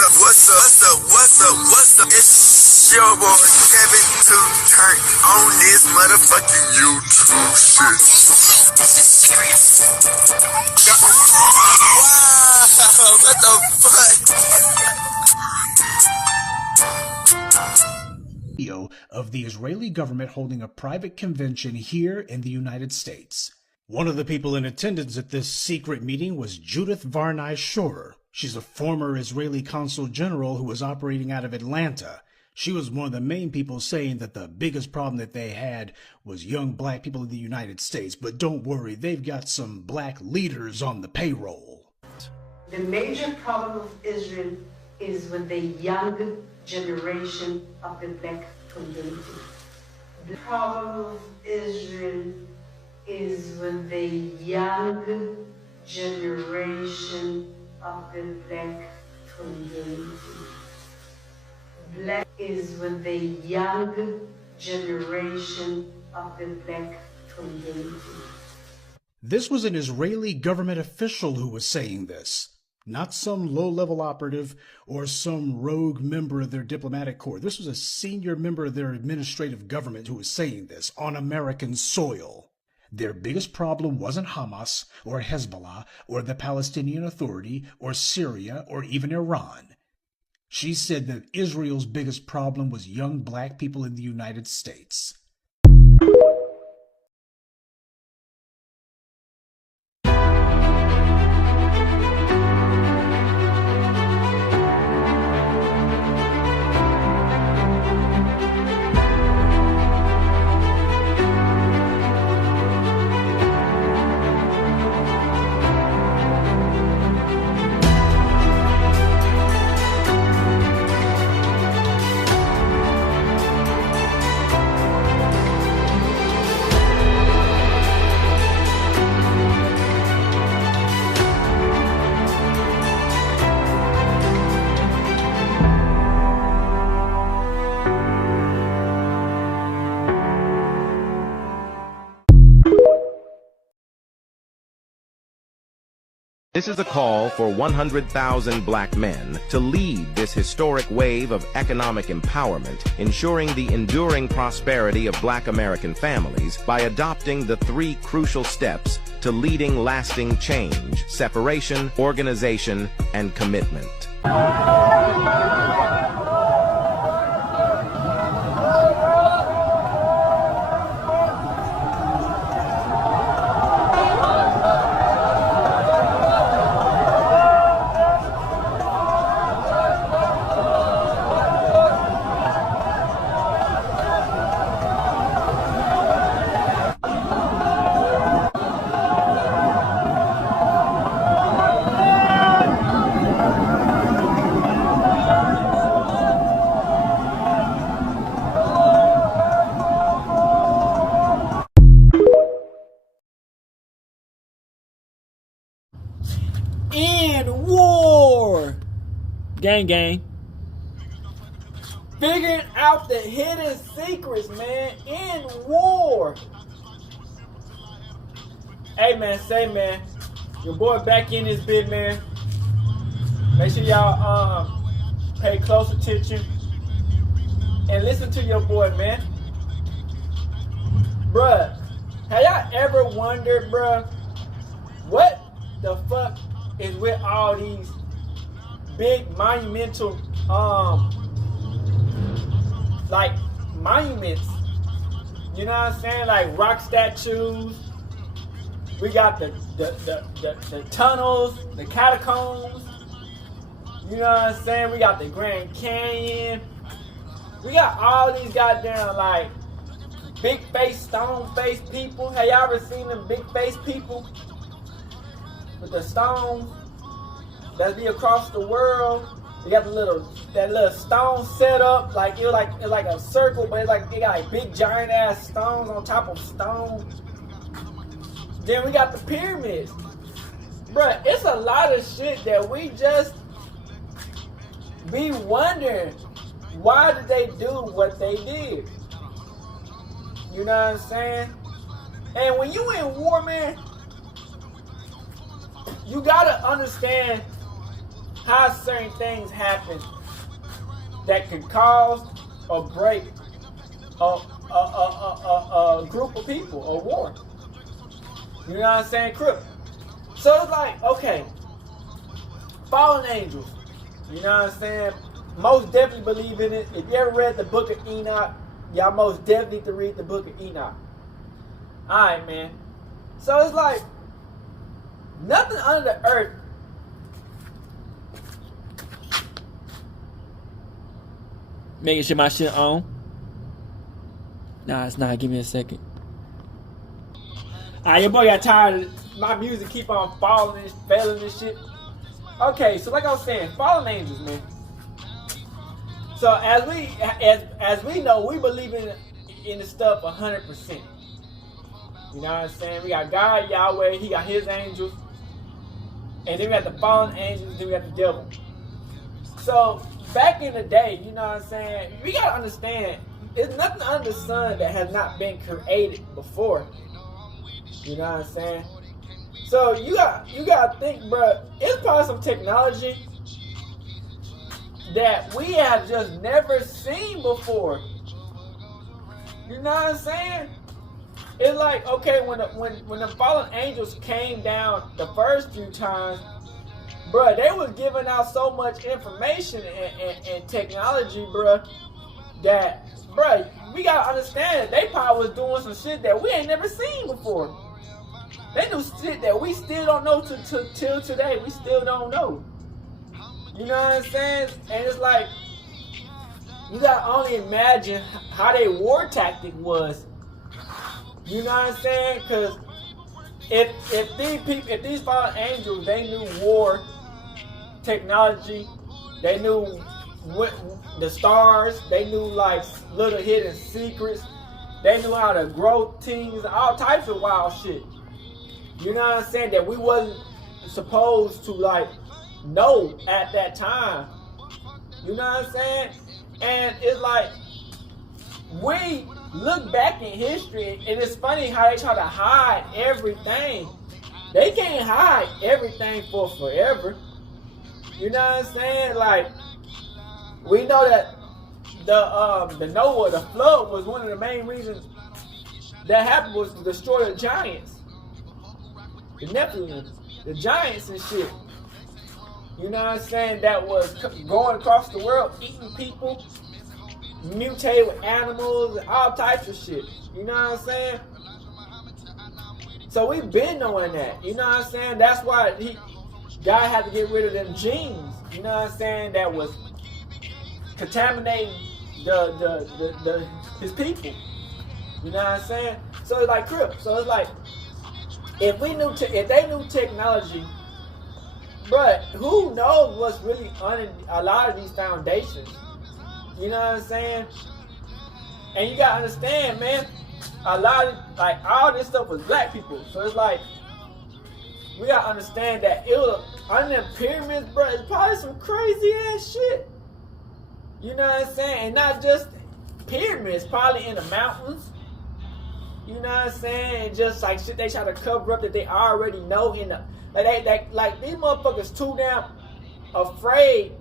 What's up? It's your boy Kevin to turn on this motherfucking YouTube shit. This is serious. Wow, what the fuck? Video of the Israeli government holding a private convention here in the United States. One of the people in attendance at this secret meeting was Judith Varney Shorer. She's a former Israeli consul general who was operating out of Atlanta. She was one of the main people saying that the biggest problem that they had was young black people in the United States. But don't worry, they've got some black leaders on the payroll. The major problem of Israel is with the young generation of the black community. The problem of Israel is with the young generation of the black community. Black is with the young generation of the black community. This was an Israeli government official who was saying this, not some low-level operative or some rogue member of their diplomatic corps. This was a senior member of their administrative government who was saying this on American soil. Their biggest problem wasn't Hamas or Hezbollah or the Palestinian Authority or Syria or even Iran. She said that Israel's biggest problem was young black people in the United States. This is a call for 100,000 black men to lead this historic wave of economic empowerment, ensuring the enduring prosperity of black American families by adopting the 3 crucial steps to leading lasting change: separation, organization, and commitment. End war! Gang, gang. Figuring out the hidden secrets, man. End war. Hey, man, say, man. Your boy back in this bit, man. Make sure y'all pay close attention and listen to your boy, man. Bruh, have y'all ever wondered, bruh, what the fuck is with all these big monumental like monuments? You know what I'm saying? Like rock statues. We got the tunnels, the catacombs. You know what I'm saying? We got the Grand Canyon. We got all these goddamn like big face, stone face people. Have y'all ever seen them big face people with the stones that be across the world? You got that little stone set up, like it's like a circle, but it's like they got like big giant ass stones on top of stone. Then we got the pyramids. Bruh, it's a lot of shit that we just be wondering, why did they do what they did? You know what I'm saying? And when you in war, man, you gotta understand how certain things happen that can cause or break a group of people or war. You know what I'm saying? Crip. So it's like, okay, fallen angels. You know what I'm saying? Most definitely believe in it. If you ever read the book of Enoch, y'all most definitely need to read the book of Enoch. Alright, man. So it's like, nothing under the earth making sure my shit on. Nah, it's not. Give me a second. Alright, your boy got tired of my music keep on falling and failing and shit. Okay, so like I was saying, fallen angels, man. So as we know, we believe in the stuff 100%. You know what I'm saying? We got God, Yahweh, he got his angels. And then we got the fallen angels, then we got the devil. So back in the day, you know what I'm saying? We gotta understand, there's nothing under the sun that has not been created before. You know what I'm saying? So you gotta think, bro, it's probably some technology that we have just never seen before. You know what I'm saying? It's like, okay, when the fallen angels came down the first few times, bro, they was giving out so much information and technology, bro, that, bro, we gotta understand that they probably was doing some shit that we ain't never seen before. They knew shit that we still don't know till today. We still don't know. You know what I'm saying? And it's like, you gotta only imagine how their war tactic was. You know what I'm saying? Because if these fallen angels, they knew war technology, they knew what the stars, they knew like little hidden secrets, they knew how to grow things, all types of wild shit. You know what I'm saying? That we wasn't supposed to like know at that time. You know what I'm saying? And it's like, we look back in history, and it's funny how they try to hide everything. They can't hide everything for forever. You know what I'm saying? Like, we know that the Noah, the flood, was one of the main reasons that happened, was to destroy the giants, the Nephilim, the giants and shit. You know what I'm saying? That was going across the world, eating people, mutated with animals, and all types of shit. You know what I'm saying? So we've been knowing that. You know what I'm saying? That's why God had to get rid of them genes. You know what I'm saying? That was contaminating his people. You know what I'm saying? So it's like crip. So it's like, if they knew technology, but who knows what's really under a lot of these foundations? You know what I'm saying? And you gotta understand, man, a lot of, like, all this stuff was black people. So it's like, we gotta understand that it was under them pyramids, bro. It's probably some crazy ass shit. You know what I'm saying? And not just pyramids, probably in the mountains. You know what I'm saying? And just like shit they try to cover up that they already know in the, like these motherfuckers too damn afraid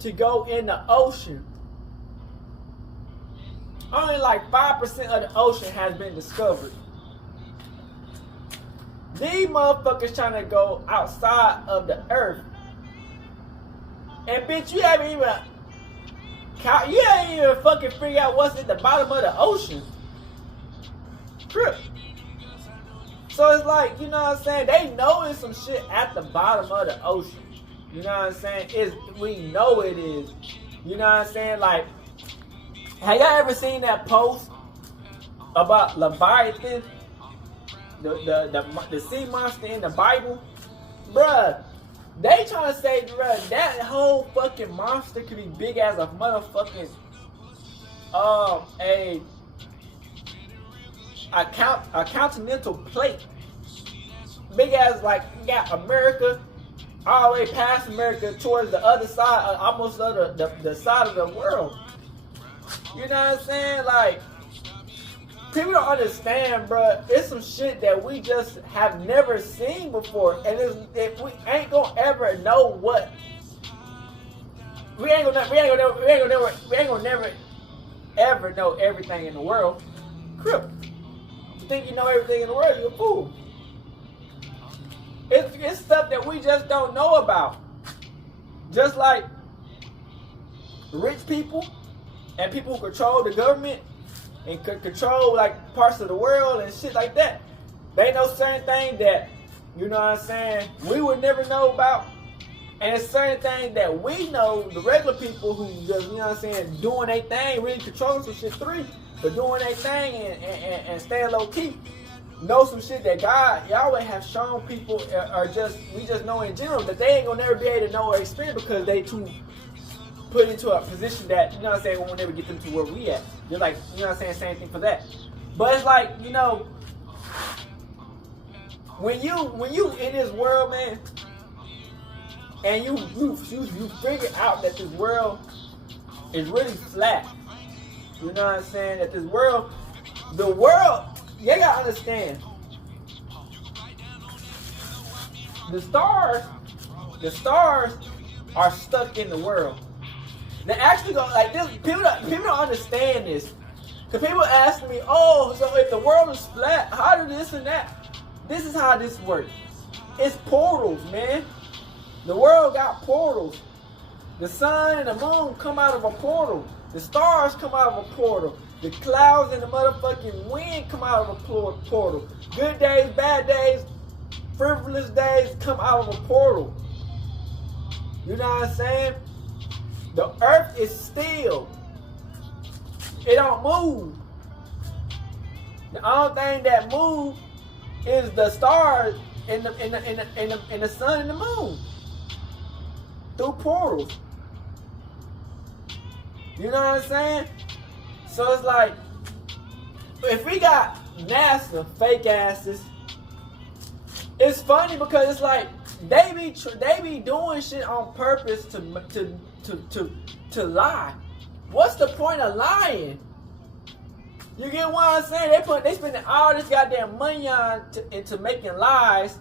to go in the ocean. Only like 5% of the ocean has been discovered. These motherfuckers trying to go outside of the earth. And bitch, you haven't even fucking figure out what's at the bottom of the ocean. Trip. So it's like, you know what I'm saying? They know there's some shit at the bottom of the ocean. You know what I'm saying? We know it is. You know what I'm saying? Like, have y'all ever seen that post about Leviathan, the sea monster in the Bible? Bruh, they trying to say, bruh, that whole fucking monster could be big as a motherfucking a continental plate. Big as, like, you got America all the way past America towards the other side, almost the side of the world. You know what I'm saying? Like, people don't understand, bro. It's some shit that we just have never seen before, and if we ain't gonna ever know what we ain't gonna never ever know everything in the world. Crip. You think you know everything in the world, you're a fool. It's stuff that we just don't know about. Just like rich people and people who control the government and control like parts of the world and shit like that. They know certain things that, you know what I'm saying, we would never know about. And it's certain things that we know, the regular people who just, you know what I'm saying, doing their thing, really controlling some shit but doing their thing and staying low key, know some shit that God, Yahweh have shown people, or we just know in general that they ain't gonna never be able to know or experience because they too put into a position that, you know what I'm saying, we'll never get them to where we at. You're like, you know what I'm saying, same thing for that. But it's like, you know, when you in this world, man, and you figure out that this world is really flat. You know what I'm saying? That this world, the world, you gotta understand. The stars are stuck in the world. They actually go like this. People don't understand this. Cause people ask me, oh, so if the world is flat, how do this and that? This is how this works. It's portals, man. The world got portals. The sun and the moon come out of a portal. The stars come out of a portal. The clouds and the motherfucking wind come out of a portal. Good days, bad days, frivolous days come out of a portal. You know what I'm saying? The earth is still. It don't move. The only thing that moves is the stars and the sun and the moon. Through portals. You know what I'm saying? So it's like, if we got NASA fake asses, it's funny because it's like they be doing shit on purpose to lie. What's the point of lying? You get what I'm saying? They spending all this goddamn money into making lies.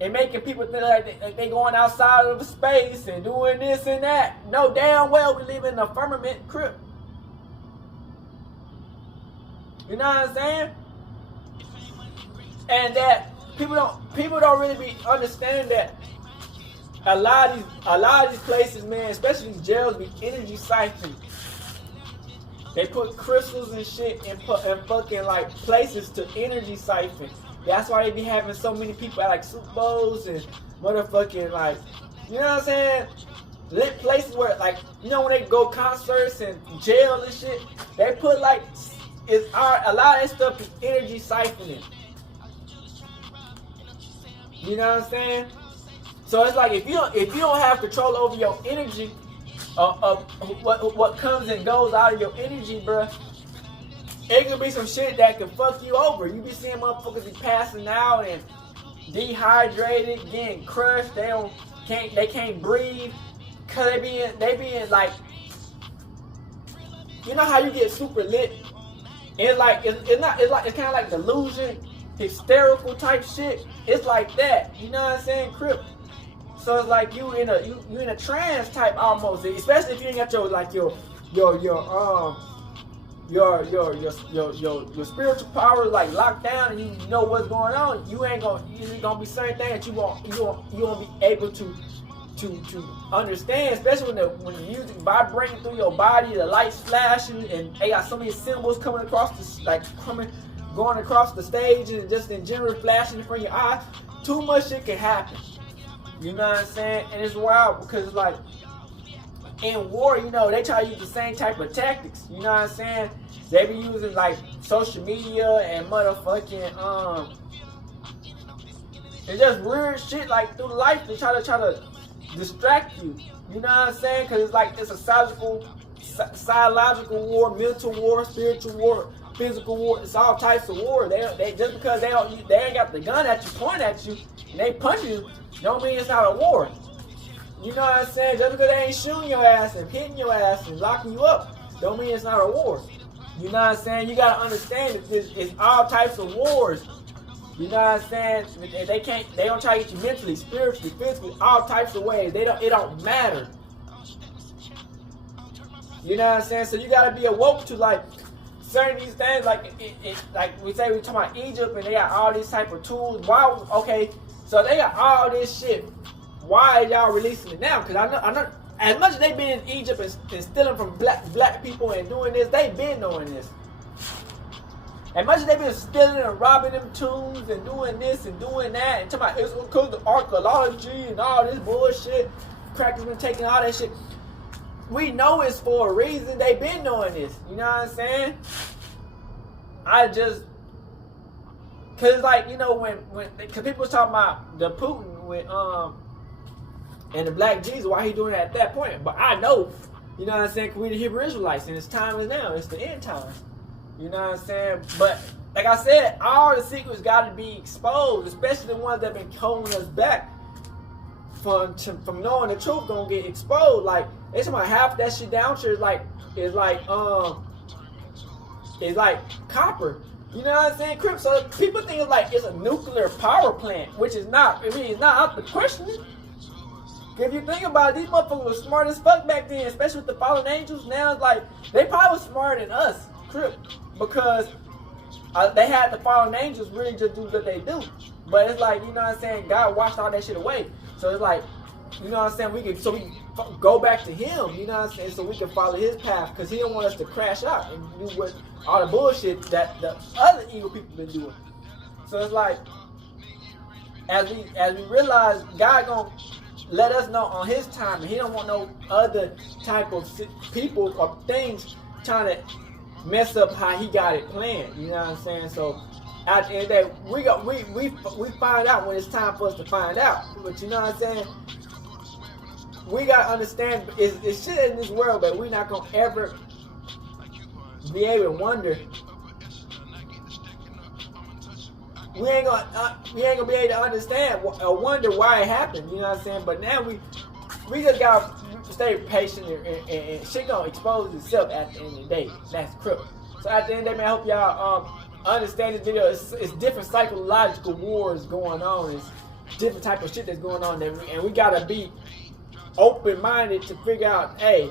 And making people think like they going outside of space and doing this and that. No, damn well we live in a firmament crypt. You know what I'm saying? And that people don't really be understanding that a lot of these places, man, especially these jails, be energy siphoned. They put crystals and shit in fucking like places to energy siphon. That's why they be having so many people at like Super Bowls and motherfucking like, you know what I'm saying? Lit places where like, you know when they go concerts and jail and shit, they put like, a lot of that stuff is energy siphoning. You know what I'm saying? So it's like if you don't have control over your energy, of what comes and goes out of your energy, bruh, it could be some shit that could fuck you over. You be seeing motherfuckers be passing out and dehydrated, getting crushed. They can't breathe, cause they being like, you know how you get super lit? It's kind of like delusion, hysterical type shit. It's like that. You know what I'm saying, Crip? So it's like you in a trance type almost, especially if you ain't got your spiritual power like locked down and you know what's going on. You ain't gonna be certain things that you won't be able to understand, especially when the music vibrating through your body, the lights flashing, and they got so many symbols coming across going across the stage and just in general flashing in front of your eyes. Too much shit can happen. You know what I'm saying? And it's wild because it's like in war, you know, they try to use the same type of tactics. You know what I'm saying? They be using like social media and motherfucking and just weird shit like through life to try to distract you. You know what I'm saying? Because it's like it's a psychological war, mental war, spiritual war, physical war. It's all types of war. They just because they ain't got the gun at you, pointing at you, and they punch you, don't mean it's not a war. You know what I'm saying? Just because they ain't shooting your ass and hitting your ass and locking you up, don't mean it's not a war. You know what I'm saying? You gotta understand that it's all types of wars. You know what I'm saying? They don't try to get you mentally, spiritually, physically, all types of ways. It don't matter. You know what I'm saying? So you gotta be awoke to like certain these things. Like like we say, we talking about Egypt and they got all these type of tools. Why? Okay, so they got all this shit. Why are y'all releasing it now? Because I know. As much as they been in Egypt and stealing from black people and doing this, they been doing this. As much as they been stealing and robbing them tombs and doing this and doing that and talking about it's because of archaeology and all this bullshit, crackers been taking all that shit. We know it's for a reason. They been doing this. You know what I'm saying? Cause like, you know, cause people was talking about the Putin with and the Black Jesus, why he doing it at that point. But I know, you know what I'm saying, cause we the Hebrew Israelites and it's time is now. It's the end times. You know what I'm saying? But like I said, all the secrets got to be exposed, especially the ones that been holding us back from knowing the truth. Gonna get exposed. Like they talking about half that shit down here is like copper. You know what I'm saying? Crip. So people think it's a nuclear power plant, which is not. I mean, it's not up to question. If you think about it, these motherfuckers were smart as fuck back then, especially with the fallen angels. Now it's like they probably was smarter than us, Crip, because they had the fallen angels really just do what they do. But it's like, you know what I'm saying, God washed all that shit away. So it's like, you know what I'm saying, we can go back to him, you know what I'm saying, so we can follow his path, because he don't want us to crash out and do what all the bullshit that the other evil people been doing. So it's like, as we realize, God gonna let us know on his time, and he don't want no other type of people or things trying to mess up how he got it planned. You know what I'm saying? So at the end of the day, we find out when it's time for us to find out. But you know what I'm saying? We gotta understand it's shit in this world, but we're not gonna ever be able to wonder. We ain't gonna be able to understand or wonder why it happened. You know what I'm saying? But now we just gotta stay patient and shit gonna expose itself at the end of the day. That's crip. So at the end of the day, man, I hope y'all understand this video. It's different psychological wars going on. It's different type of shit that's going on, and we gotta be open-minded to figure out, hey,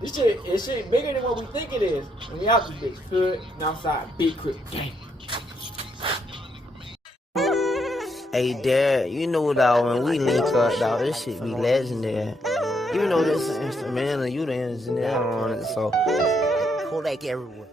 this shit bigger than what we think it is. And we out this bitch, hood and outside, big crip gang. Hey, Dad, you know, dawg, when we link up, dawg, this shit be legendary. You know this instrumental, you the engineer on it, so Kodak everywhere.